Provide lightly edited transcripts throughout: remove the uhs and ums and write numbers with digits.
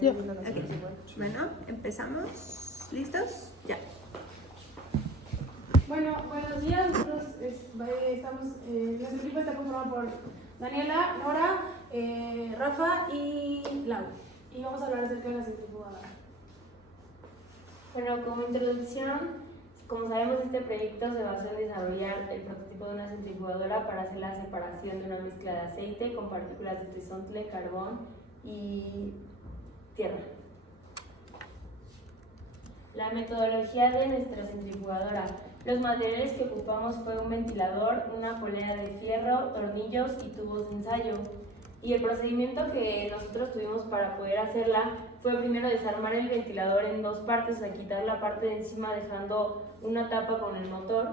Ya. Okay. Bueno, empezamos. ¿Listos? Ya. Bueno, buenos días. Nosotros estamos, nuestro equipo está conformado por Daniela, Nora, Rafa y Lau. Y vamos a hablar acerca de la centrifugadora. Bueno, como introducción, como sabemos, este proyecto se basó en desarrollar el prototipo de una centrifugadora para hacer la separación de una mezcla de aceite con partículas de trisontle, carbón y tierra. La metodología de nuestra centrifugadora. Los materiales que ocupamos fue un ventilador, una polea de fierro, tornillos y tubos de ensayo. Y el procedimiento que nosotros tuvimos para poder hacerla fue primero desarmar el ventilador en dos partes, a quitar la parte de encima dejando una tapa con el motor.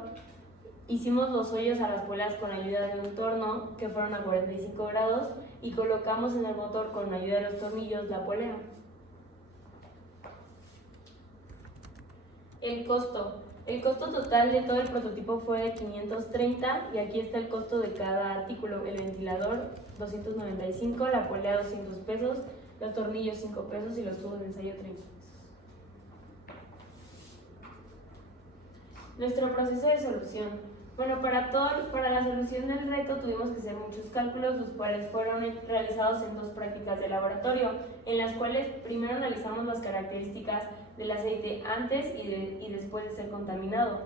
Hicimos los hoyos a las poleas con ayuda de un torno que fueron a 45 grados y colocamos en el motor con ayuda de los tornillos la polea. El costo total de todo el prototipo fue de 530 y aquí está el costo de cada artículo. El ventilador 295, la polea 200 pesos, los tornillos 5 pesos y los tubos de ensayo 30 pesos. Nuestro proceso de solución. Bueno, para la solución del reto tuvimos que hacer muchos cálculos, los cuales fueron realizados en dos prácticas de laboratorio, en las cuales primero analizamos las características del aceite antes y después de ser contaminado.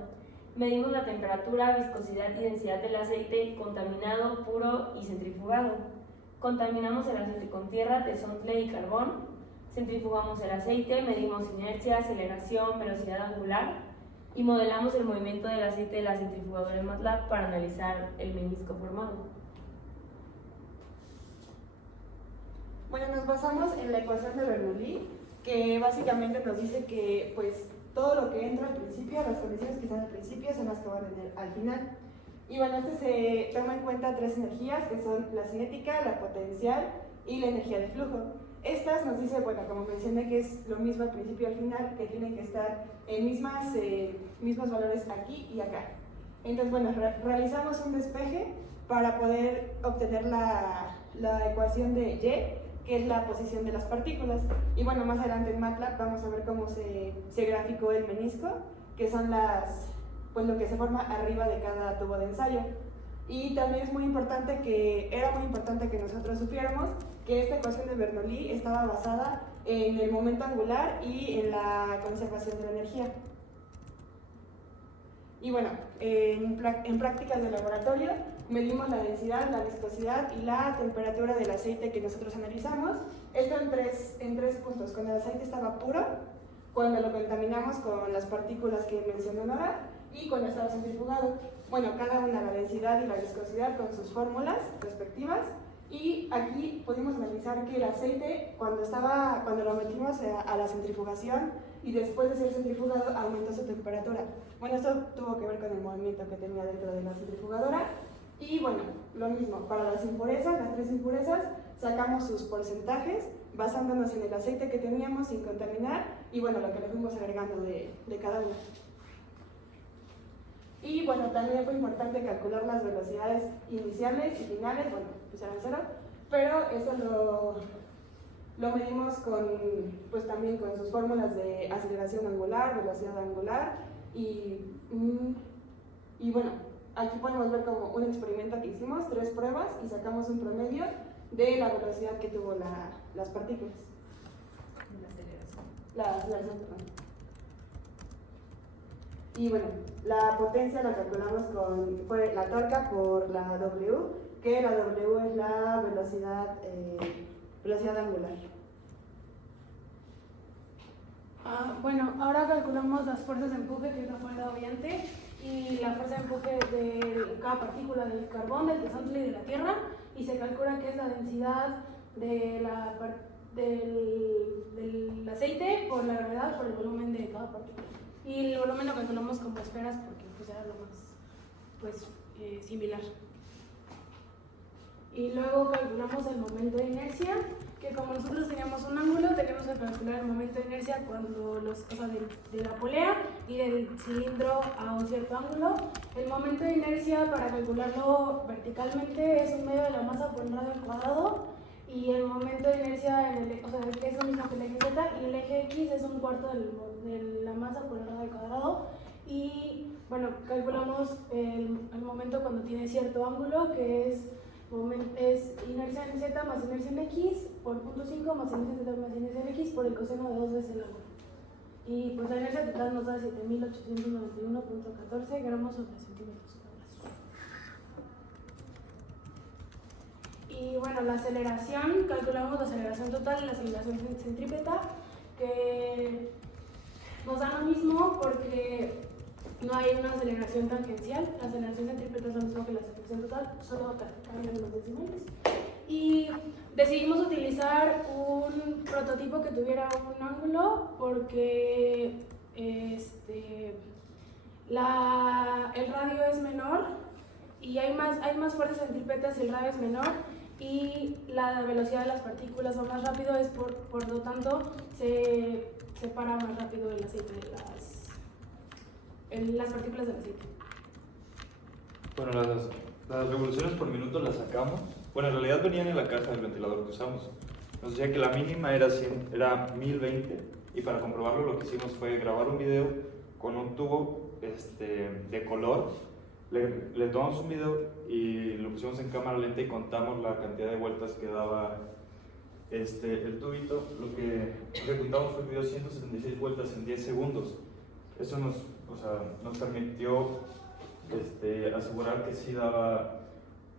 Medimos la temperatura, viscosidad y densidad del aceite contaminado, puro y centrifugado. Contaminamos el aceite con tierra, trisontle y carbón. Centrifugamos el aceite, medimos inercia, aceleración, velocidad angular y modelamos el movimiento del aceite de la centrifugadora en MATLAB para analizar el menisco formado. Bueno, nos basamos en la ecuación de Bernoulli, que básicamente nos dice que pues todo lo que entra al principio, las condiciones que están al principio son las que van a tener al final. Y bueno, se toma en cuenta tres energías, que son la cinética, la potencial y la energía de flujo. Estas nos dice, bueno, como mencioné, que es lo mismo al principio y al final, que tienen que estar en mismos valores aquí y acá. Entonces, bueno, realizamos un despeje para poder obtener la ecuación de Y, que es la posición de las partículas. Y bueno, más adelante en MATLAB vamos a ver cómo se graficó el menisco, que son lo que se forma arriba de cada tubo de ensayo. Y también era muy importante que nosotros supiéramos que esta ecuación de Bernoulli estaba basada en el momento angular y en la conservación de la energía. Y bueno, en prácticas de laboratorio medimos la densidad, la viscosidad y la temperatura del aceite que nosotros analizamos. Esto en tres puntos: cuando el aceite estaba puro, cuando lo contaminamos con las partículas que mencionó Nora y cuando estaba centrifugado. Bueno, cada una, la densidad y la viscosidad con sus fórmulas respectivas. Y aquí pudimos analizar que el aceite, cuando lo metimos a la centrifugación y después de ser centrifugado, aumentó su temperatura. Bueno, esto tuvo que ver con el movimiento que tenía dentro de la centrifugadora. Y bueno, lo mismo, para las impurezas, las tres impurezas, sacamos sus porcentajes basándonos en el aceite que teníamos sin contaminar y bueno, lo que le fuimos agregando de cada una. Y bueno, también fue importante calcular las velocidades iniciales y finales, bueno, pues eran cero, pero eso lo medimos también con sus fórmulas de aceleración angular, velocidad angular y bueno, aquí podemos ver como un experimento que hicimos, 3 pruebas y sacamos un promedio de la velocidad que tuvo las partículas. La aceleración, perdón. Y bueno, la potencia la calculamos fue la torca por la W, que la W es la velocidad angular. Bueno, ahora calculamos las fuerzas de empuje, que es la fuerza obviante, y la fuerza de empuje de cada partícula del carbón, del trisontle y de la tierra, y se calcula que es la densidad del aceite por la gravedad por el volumen de cada partícula. Y el volumen lo calculamos como esferas porque pues era lo más similar. Y luego calculamos el momento de inercia, que como nosotros teníamos un ángulo, teníamos que calcular el momento de inercia cuando de la polea y del cilindro a un cierto ángulo. El momento de inercia, para calcularlo verticalmente, es un medio de la masa por un radio al cuadrado, y el momento de inercia, que es lo mismo que el en el eje X es 1/4 de la masa por el radio al cuadrado. Y bueno, calculamos el momento cuando tiene cierto ángulo, que es inercia en Z más inercia en X por 0.5 más inercia en Z más inercia en X por el coseno de 2 veces el ángulo. Y pues la inercia total nos da 7.891.14 gramos sobre centímetros cuadrados. Y bueno, la aceleración, calculamos la aceleración total y la aceleración centrípeta, que nos da lo mismo porque no hay una aceleración tangencial. La aceleración centrípeta es lo mismo que la aceleración total, solo cambian los decimales. Y decidimos utilizar un prototipo que tuviera un ángulo porque el radio es menor y hay más fuerzas centrípetas y el radio es menor, y la velocidad de las partículas va más rápido, por lo tanto se separa más rápido el aceite de las partículas del aceite. Bueno, las revoluciones por minuto las sacamos. Bueno, en realidad venían en la caja del ventilador que usamos. Nos decía que la mínima era 1020, y para comprobarlo lo que hicimos fue grabar un video con un tubo de color. Le tomamos un video y lo pusimos en cámara lenta y contamos la cantidad de vueltas que daba el tubito. Lo que ejecutamos fue el video 176 vueltas en 10 segundos. Eso nos permitió asegurar que sí daba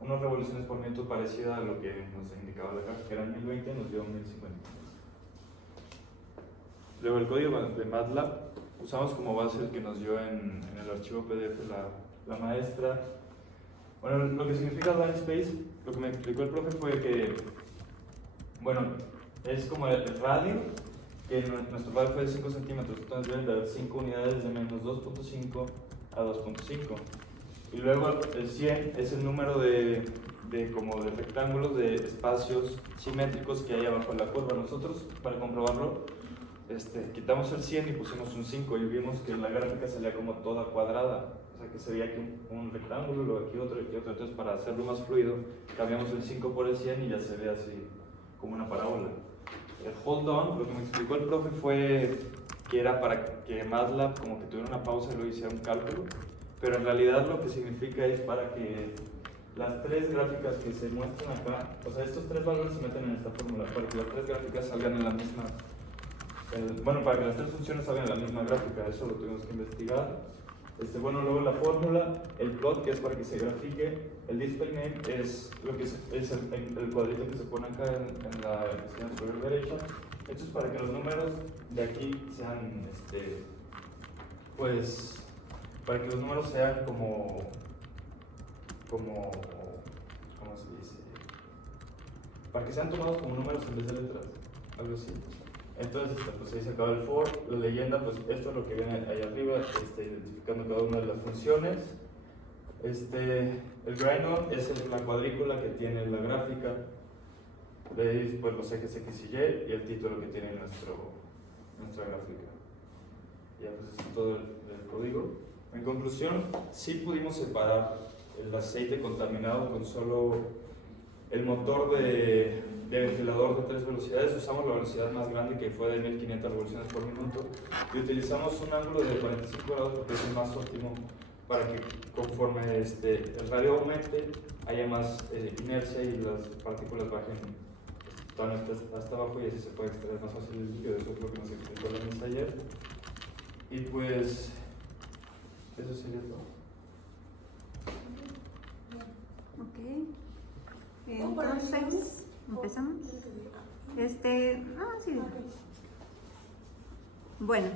unas revoluciones por minuto parecida a lo que nos indicaba la caja, que eran 1020, nos dio 1050. Luego el código de MATLAB usamos como base el que nos dio en el archivo PDF la maestra. Bueno, lo que significa line space, lo que me explicó el profe fue que, bueno, es como el radio, que nuestro radio fue de 5 centímetros, entonces deben de haber 5 unidades de menos 2.5 a 2.5. Y luego el 100 es el número de rectángulos, de espacios simétricos que hay abajo de la curva. Nosotros, para comprobarlo, quitamos el 100 y pusimos un 5 y vimos que la gráfica salía como toda cuadrada. O sea que se veía aquí un rectángulo, luego aquí otro y aquí otro. Entonces, para hacerlo más fluido, cambiamos el 5 por el 100 y ya se ve así como una parábola. El hold on, lo que me explicó el profe fue que era para que MATLAB como que tuviera una pausa y luego hiciera un cálculo, pero en realidad lo que significa es para que las tres gráficas que se muestran acá, o sea, estos tres valores se meten en esta fórmula, para que las tres gráficas salgan en la misma, para que las tres funciones salgan en la misma gráfica. Eso lo tuvimos que investigar. Luego la fórmula, el plot, que es para que se grafique, el display name es lo que es el cuadrito que se pone acá en la esquina superior derecha. Esto es para que los números de aquí sean, para que los números sean ¿cómo se dice? Para que sean tomados como números en vez de letras, algo así. Entonces, pues ahí se acaba el for, la leyenda, pues esto es lo que viene ahí arriba, identificando cada una de las funciones. El grind on es la cuadrícula que tiene la gráfica, veis pues los ejes X y Y el título que tiene nuestra gráfica. Ya pues es todo el código. En conclusión, sí pudimos separar el aceite contaminado con solo el motor de ventilador de 3 velocidades. Usamos la velocidad más grande, que fue de 1500 revoluciones por minuto, y utilizamos un ángulo de 45 grados porque es el más óptimo para que conforme el radio aumente haya más inercia y las partículas bajen hasta abajo, y así se puede extraer más fácil el líquido. Eso es lo que nos explicó la mesa ayer. Y pues eso sería todo. Ok. Entonces, ¿empezamos? Sí. Bueno,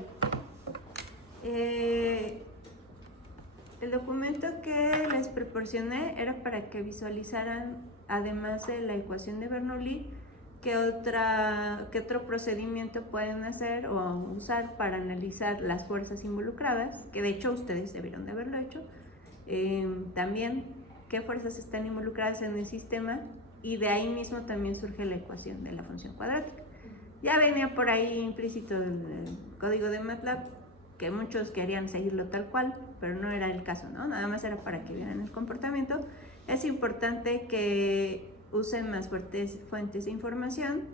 el documento que les proporcioné era para que visualizaran, además de la ecuación de Bernoulli, qué otro procedimiento pueden hacer o usar para analizar las fuerzas involucradas, que de hecho ustedes debieron de haberlo hecho. También qué fuerzas están involucradas en el sistema, y de ahí mismo también surge la ecuación de la función cuadrática. Ya venía por ahí implícito el código de MATLAB, que muchos querían seguirlo tal cual, pero no era el caso, ¿no? Nada más era para que vieran el comportamiento. Es importante que usen más fuentes de información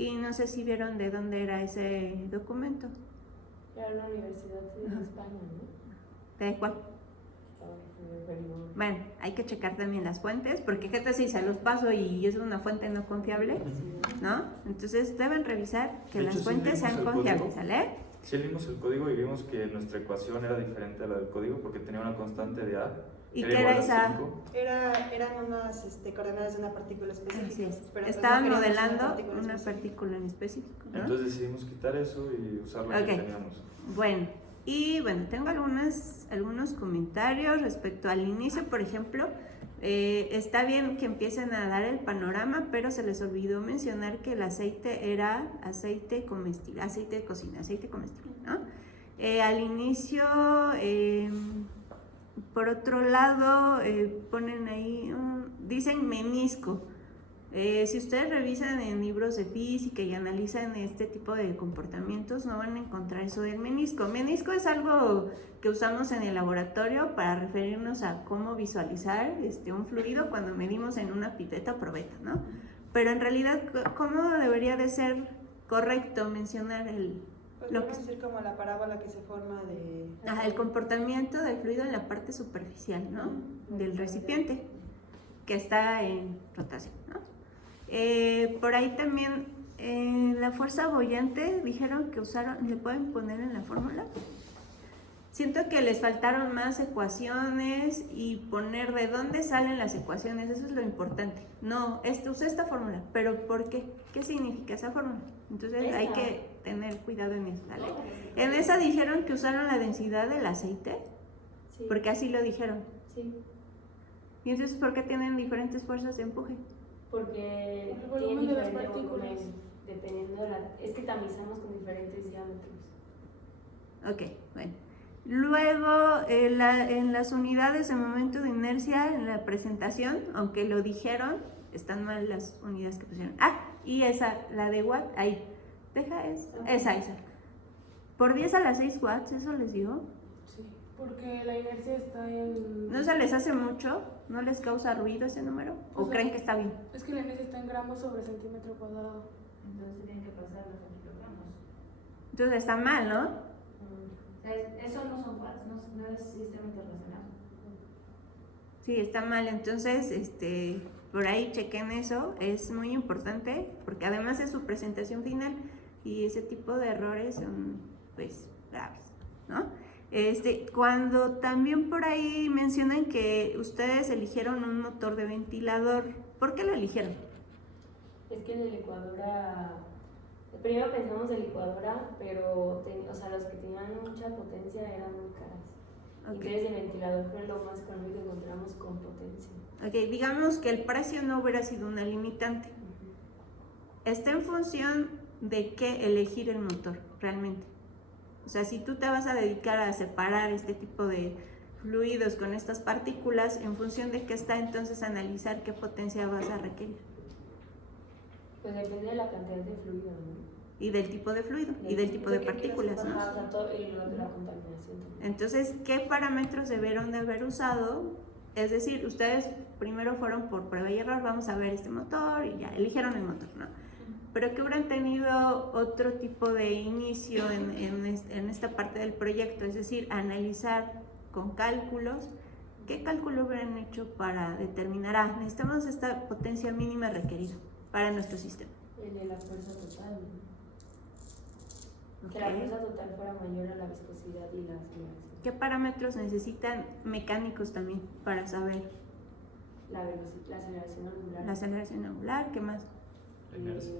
Y no sé si vieron de dónde era ese documento. Era la Universidad de España, ¿no? ¿De cuál? Bueno, hay que checar también las fuentes, porque qué tal si se los paso y es una fuente no confiable, ¿no? Entonces deben revisar que De las hecho, sí fuentes vimos sean el confiables, código. ¿sale? Sí leímos el código y vimos que nuestra ecuación era diferente a la del código porque tenía una constante de A. ¿Y era qué era igual a esa? 5. Eran unas coordenadas de una partícula específica. Así es. pero pues Estaban no queríamos modelando partícula una específica. partícula en específico, ¿no? Entonces decidimos quitar eso y usar la que Ok. teníamos. Bueno, y bueno, tengo algunos comentarios respecto al inicio, por ejemplo. Está bien que empiecen a dar el panorama, pero se les olvidó mencionar que el aceite era aceite comestible, aceite de cocina, aceite comestible, ¿no? Al inicio, por otro lado, ponen ahí, dicen menisco. Si ustedes revisan en libros de física y analizan este tipo de comportamientos, no van a encontrar eso del menisco. Menisco es algo que usamos en el laboratorio para referirnos a cómo visualizar un fluido cuando medimos en una pipeta o probeta, ¿no? Pero en realidad, ¿cómo debería de ser correcto mencionar Pues lo podemos que- decir como la parábola que se forma de... el comportamiento del fluido en la parte superficial, ¿no? Del recipiente, que está en rotación, ¿no? Por ahí también la fuerza boyante dijeron que usaron, ¿le pueden poner en la fórmula? Siento que les faltaron más ecuaciones y poner de dónde salen las ecuaciones, eso es lo importante. No, usé esta fórmula, pero ¿por qué? ¿Qué significa esa fórmula? Entonces hay que tener cuidado en eso, ¿vale? En esa dijeron que usaron la densidad del aceite, Sí. porque así lo dijeron. Sí. ¿Y entonces por qué tienen diferentes fuerzas de empuje? Porque El volumen tiene de las diferente partículas. volumen, dependiendo de la... Es que tamizamos con diferentes diámetros. Ok, bueno. Luego, en las unidades de momento de inercia, en la presentación, aunque lo dijeron, están mal las unidades que pusieron. Y esa, la de watt, ahí. Deja esa. Por 10 a la 6 watts, ¿eso les dio? Sí, porque la inercia está en... ¿No se les hace mucho? ¿No les causa ruido ese número? ¿O O sea, creen que está bien? Es que la inercia está en gramos sobre centímetro cuadrado. Entonces tienen que pasarlos a kilogramos. Entonces está mal, ¿no? Eso no son watts, no es sistema internacional. Sí, está mal. Entonces, por ahí chequen eso. Es muy importante porque además es su presentación final y ese tipo de errores son, pues, graves, ¿no? Cuando también por ahí mencionan que ustedes eligieron un motor de ventilador, ¿por qué lo eligieron? Es que en la licuadora... Primero pensamos en licuadora, pero los que tenían mucha potencia eran muy caras. Ok. Entonces el ventilador fue lo más económico que encontramos con potencia. Ok, digamos que el precio no hubiera sido una limitante. Está en función de qué elegir el motor, realmente. O sea, si tú te vas a dedicar a separar este tipo de fluidos con estas partículas, en función de qué está, entonces analizar qué potencia vas a requerir. Pues depende de la cantidad de fluido, ¿no? Y del tipo de fluido, y del tipo de partículas, ¿no? Ajá, o sea, todo, y lo de la contaminación también. Entonces, ¿qué parámetros debieron de haber usado? Es decir, ustedes primero fueron por prueba y error, vamos a ver este motor y ya, eligieron el motor, ¿no? Pero que hubieran tenido otro tipo de inicio en esta parte del proyecto, es decir, analizar con cálculos, ¿qué cálculo hubieran hecho para determinar, necesitamos esta potencia mínima requerida para nuestro sistema? El de la fuerza total, ¿no? Ok. Que la fuerza total fuera mayor a la viscosidad y la aceleración. ¿Qué parámetros necesitan mecánicos también para saber La aceleración angular. la aceleración angular? ¿Qué más? La inercia.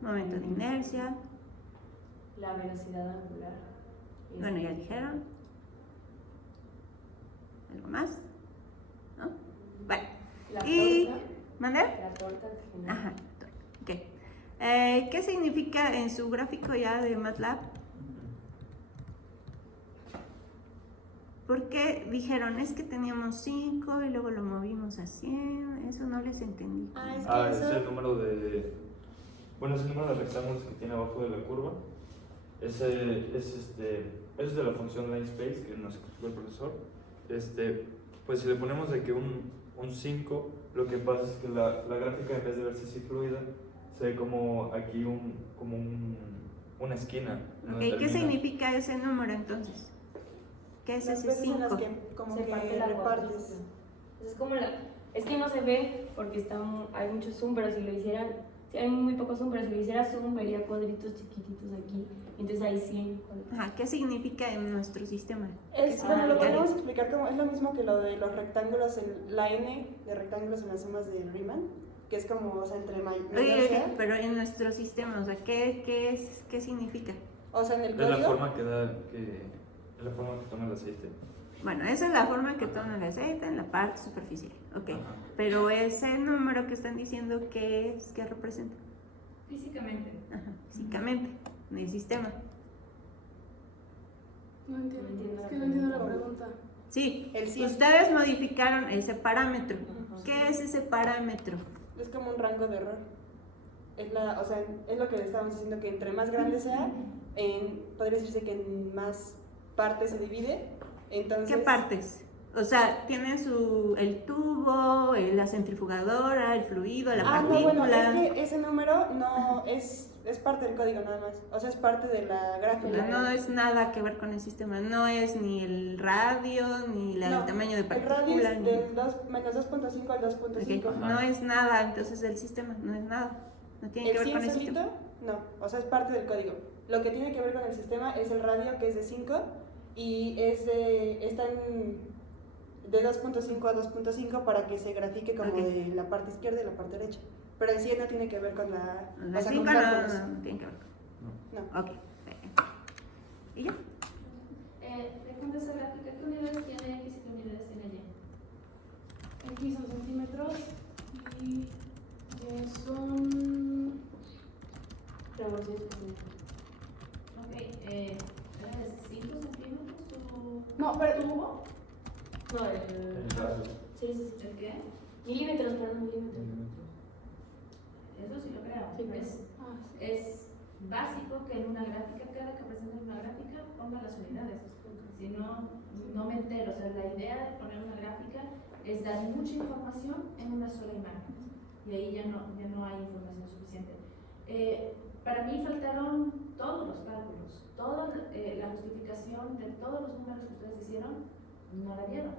Momento de inercia. La velocidad angular. Bueno, ya dijeron. ¿Algo más? ¿No? Bueno. La Y- torta. ¿Mande? La torta al final. Ajá. Ok. ¿Qué significa en su gráfico ya de MATLAB? ¿Por qué dijeron es que teníamos 5 y luego lo movimos a 100? Eso no les entendí. Es el número de... Bueno, es el número de rectángulos que tiene abajo de la curva. Eso es de la función line space que nos explicó el profesor. Pues si le ponemos de que un 5, lo que pasa es que la gráfica, en vez de verse así fluida, se ve como aquí una esquina. donde Ok, ¿qué termina. significa ese número entonces? ¿Qué es Las ese veces en las 5? que como Se que parte la repartes. cuadrícula. Es como es que no se ve porque hay mucho zoom, pero si lo hicieran, si hay muy poco zoom, pero si lo hiciera zoom vería cuadritos chiquititos aquí, entonces hay 100 cuadritos. Ajá, ¿qué significa en nuestro sistema? Bueno, lo Ah, podemos explicar como es lo mismo que lo de los rectángulos, la N de rectángulos en las sumas de Riemann, que es como, o sea, entre menor Oye, sea, pero en nuestro sistema, o sea, ¿qué significa? o sea, en el Es la código. forma es la forma que toma el aceite. Bueno, esa es la forma que toma el aceite en la parte superficial, ok. Ajá. Pero ese número que están diciendo, ¿qué es? ¿Qué representa? Físicamente. Ajá, físicamente, en el sistema. No entiendo. No entiendo Es que la no entiendo la pregunta. pregunta. Sí, El 100. ustedes modificaron ese parámetro. Ajá. ¿Qué es ese parámetro? Es como un rango de error. O sea, es lo que le estábamos diciendo, que entre más grande sea, podría decirse que en más partes se divide. Entonces, ¿Qué partes? O sea, tiene el tubo, la centrifugadora, el fluido, la no, partícula. bueno, es que ese número no es parte del código nada más. O sea, es parte de la gráfica. No es nada que ver con el sistema, no es ni el radio, ni No, el tamaño de El radio partícula, es ni... del menos 2.5 al 2.5. Ok, no es nada entonces del sistema, no es nada. No tiene que El ver con 100 el sistema. solito, no, o sea, es parte del código. Lo que tiene que ver con el sistema es el radio, que es de 5, y está de 2.5 a 2.5 para que se grafique como Ok. de la parte izquierda y la parte derecha. Pero el 100 no tiene que ver con La o sea, 5 con cálculos. no tiene que ver. No. Ok. ¿Y ya? ¿De cuánto es esa gráfica? ¿Qué unidades tiene X y qué unidades tiene Y? Aquí son centímetros y son... Revoluciones por minuto. Ok, ¿es 5 centímetros o...? No, pero ¿tuvo? No, El caso. sí, sí, sí. ¿El qué? Milímetros, perdón, milímetros. Eso sí lo creo. Sí, pero- Es básico que en una gráfica, cada que presenten una gráfica, ponga las unidades. Si no, no me entero. O sea, la idea de poner una gráfica es dar mucha información en una sola imagen. Y ahí ya no hay información suficiente. Para mí faltaron todos los cálculos, toda la justificación de todos los números que ustedes hicieron, no la dieron.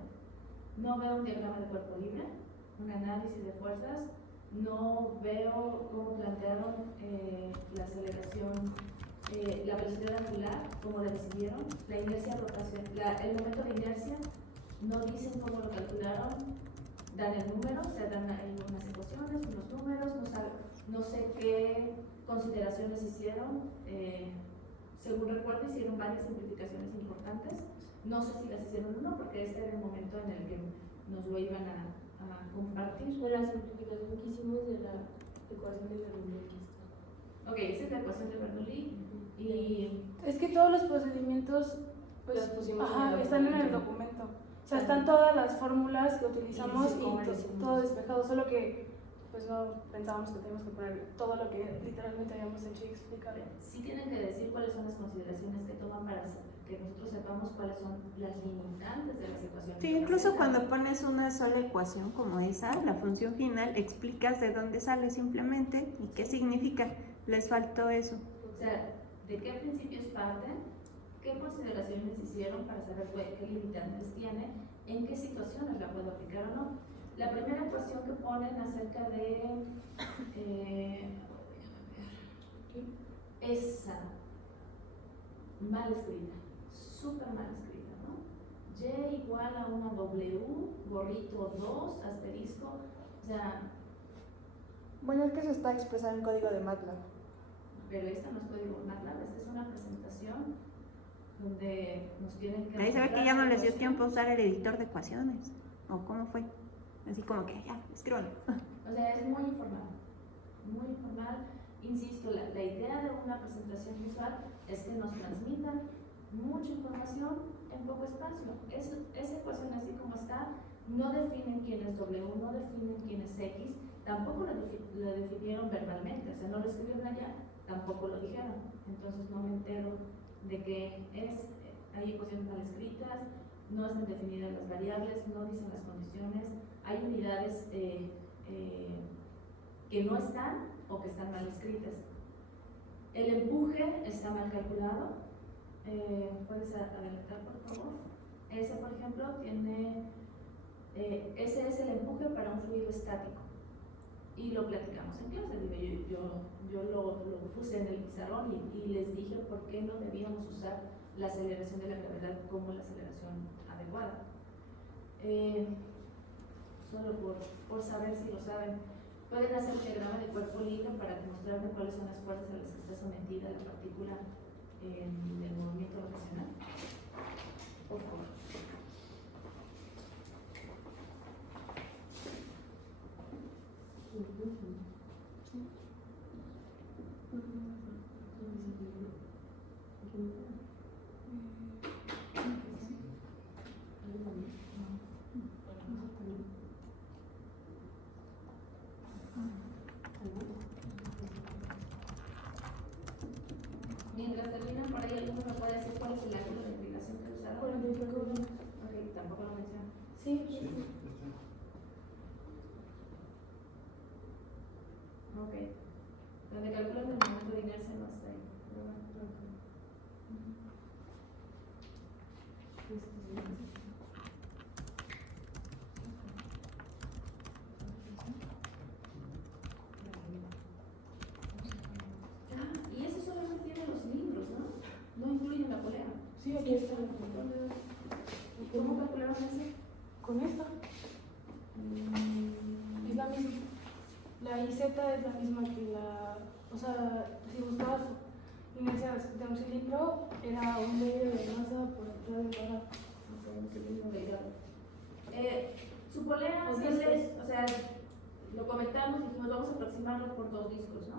No veo un diagrama de cuerpo libre, un análisis de fuerzas, no veo cómo plantearon la aceleración, la velocidad angular, cómo la decidieron, la inercia rotacional, el momento de inercia, no dicen cómo lo calcularon, dan el número, o sea, dan ahí unas ecuaciones, unos números, no sé qué consideraciones hicieron. Según recuerdo, hicieron varias simplificaciones importantes. No sé si las hicieron o no, porque este era el momento en el que nos lo iban a compartir. Fue la simplificación que hicimos de la ecuación de Bernoulli. Aquí está. Ok, esa es la ecuación de Bernoulli. Y Es que todos los procedimientos pues, Los pusimos ajá, en el están en el documento. documento. O sea, están todas las fórmulas que utilizamos Y y, cómo lo hicimos. todo despejado, solo que pues no pensábamos que teníamos que poner todo lo que literalmente habíamos hecho y explicar. sí tienen que decir cuáles son las consideraciones que toman para que nosotros sepamos cuáles son las limitantes de las ecuaciones. Sí, que incluso presentan. cuando pones una sola ecuación como esa, la función final, explicas de dónde sale simplemente y qué significa. Les faltó eso. O sea, ¿de qué principios parten? ¿Qué consideraciones hicieron para saber qué limitantes tiene? ¿En qué situaciones la puedo aplicar o no? La primera ecuación que ponen acerca de esa mal escrita, súper mal escrita, ¿no? Y igual a una W, gorrito 2, asterisco, o sea, Bueno, es que eso está expresado en código de MATLAB. pero esta no es código MATLAB, esta es una presentación donde nos tienen que... Ahí se ve que mostrar ya no la les dio ecuación. tiempo a usar el editor de ecuaciones. ¿O cómo fue? Así como que ya, escríbanlo. O sea, es muy informal, muy informal. Insisto, la idea de una presentación visual es que nos transmitan mucha información en poco espacio. Esa ecuación así como está, no definen quién es W, no definen quién es X, tampoco lo definieron verbalmente, o sea, no lo escribieron allá, tampoco lo dijeron. Entonces no me entero de que hay ecuaciones mal escritas, no están definidas las variables, no dicen las condiciones, hay unidades que no están o que están mal escritas. El empuje está mal calculado. ¿Puedes adelantar, por favor? Ese, por ejemplo, tiene... ese es el empuje para un fluido estático. Y lo platicamos en clase. Yo lo puse en el pizarrón y les dije por qué no debíamos usar la aceleración de la gravedad como la aceleración adecuada. Solo por saber si lo saben. Pueden hacer diagrama de cuerpo libre para demostrarme cuáles son las fuerzas a las que está sometida la partícula en el movimiento rotacional. Por favor. Mientras terminan por ahí, ¿alguno me puede decir cuál es el ángulo de inclinación que usaron? 45 grados. Ok, tampoco lo menciono. Sí, Sí, Ok. Donde calculan el momento de inercia no está ahí. Pero bueno. Y eso solamente tiene los cilindros, ¿no? No incluye la polea. sí, aquí está. ¿Cómo calcularon eso? Con esta. Es la misma. La IZ es la misma que la. O sea, si buscabas inercia de un cilindro, era un medio de masa por detrás del cuadrado. Ok, un cilindro delgado. Su polea, Los sí discos. o sea, lo comentamos y dijimos, vamos a aproximarlo por 2 discos, ¿no?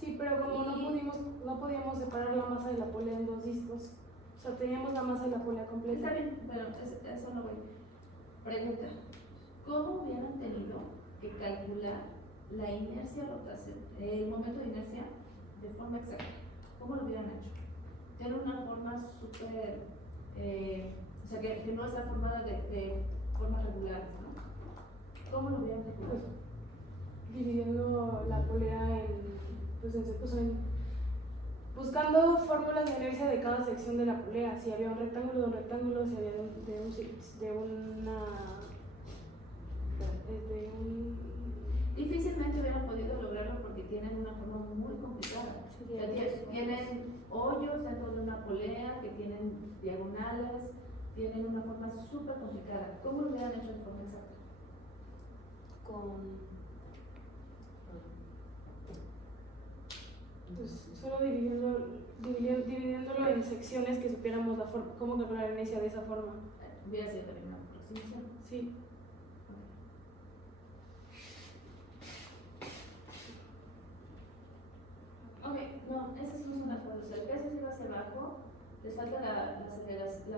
Sí, pero como no podíamos separar la masa de la polea en 2 discos. O sea, teníamos la masa de la polea completa. Está bien, pero eso no voy. Pregunta, ¿cómo hubieran tenido que calcular la inercia rotación, el momento de inercia de forma exacta? ¿Cómo lo hubieran hecho? Tiene una forma súper, o sea, que no está formada de forma regular, ¿no? ¿Cómo lo hubieran calculado? Dividiendo la polea buscando fórmulas de inercia de cada sección de la polea. Si había un rectángulo, si había Difícilmente hubieran podido lograrlo porque tienen una forma muy complicada. Sí, O sea, tienen hoyos dentro de una polea que tienen diagonales, tienen una forma súper complicada. ¿Cómo lo hubieran hecho de forma exacta? solo dividiéndolo en secciones que supiéramos la forma, cómo calcular la inercia de esa forma. Hubiera sido también una aproximación. Sí. Ok, no, esas no son las fuerzas. El peso se va hacia abajo, les falta la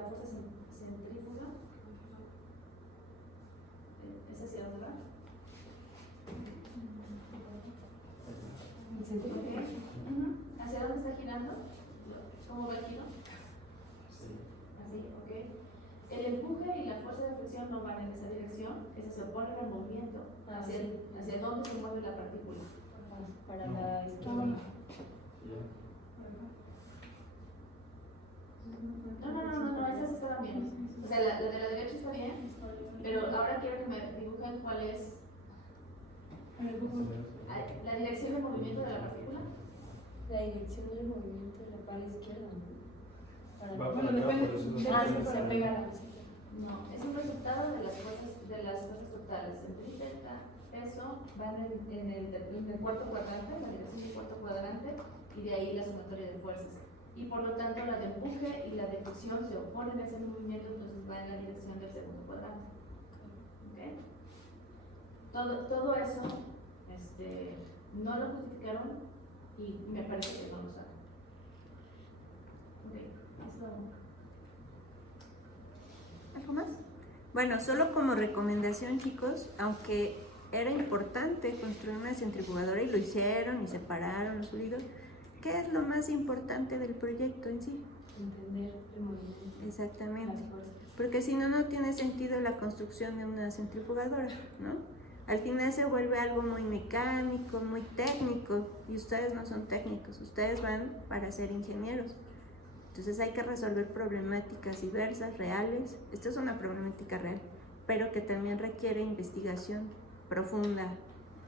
fuerza centrífuga. ¿Es hacia dónde va? ¿Hacia dónde está girando? ¿Cómo va el giro? Así, ok. El empuje y la fuerza de fricción no van en esa dirección, eso se opone al movimiento. ¿Hacia dónde se mueve la partícula? Para la izquierda. No, esas estaban bien. O sea, la de la derecha está bien, pero ahora quiero que me dibujen cuál es la dirección de movimiento de la partícula. La dirección del movimiento de la pala izquierda. Va Bueno, para acá, depende- por eso no depende- Se pega a la No, es un resultado de las fuerzas totales. Centrípeta, peso, van en el cuarto cuadrante, la dirección del cuarto cuadrante, y de ahí la sumatoria de fuerzas. Y por lo tanto la de empuje y la de fricción se oponen a ese movimiento, entonces va en la dirección del segundo cuadrante. ¿Okay? Todo eso no lo justificaron y me parece que no lo saben. Ok, eso. ¿Algo más? Bueno, solo como recomendación, chicos, aunque era importante construir una centrifugadora y lo hicieron y separaron los fluidos, ¿qué es lo más importante del proyecto en sí? Entender el movimiento. Exactamente. Las fuerzas. Porque si no, no tiene sentido la construcción de una centrifugadora, ¿no? al final se vuelve algo muy mecánico, muy técnico, y ustedes no son técnicos, ustedes van para ser ingenieros. Entonces hay que resolver problemáticas diversas, reales. Esta es una problemática real, pero que también requiere investigación profunda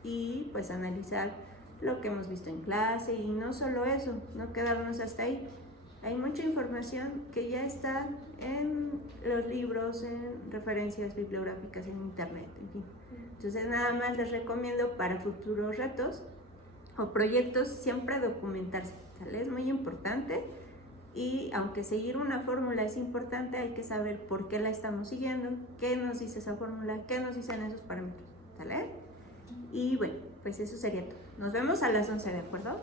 y pues analizar lo que hemos visto en clase, y no solo eso, no quedarnos hasta ahí. Hay mucha información que ya está en los libros, en referencias bibliográficas en internet, en fin. Entonces nada más les recomiendo para futuros retos o proyectos siempre documentarse, ¿sale? Es muy importante, y aunque seguir una fórmula es importante, hay que saber por qué la estamos siguiendo, qué nos dice esa fórmula, qué nos dicen esos parámetros, ¿sale? Y bueno, pues eso sería todo. Nos vemos a las 11, ¿de acuerdo?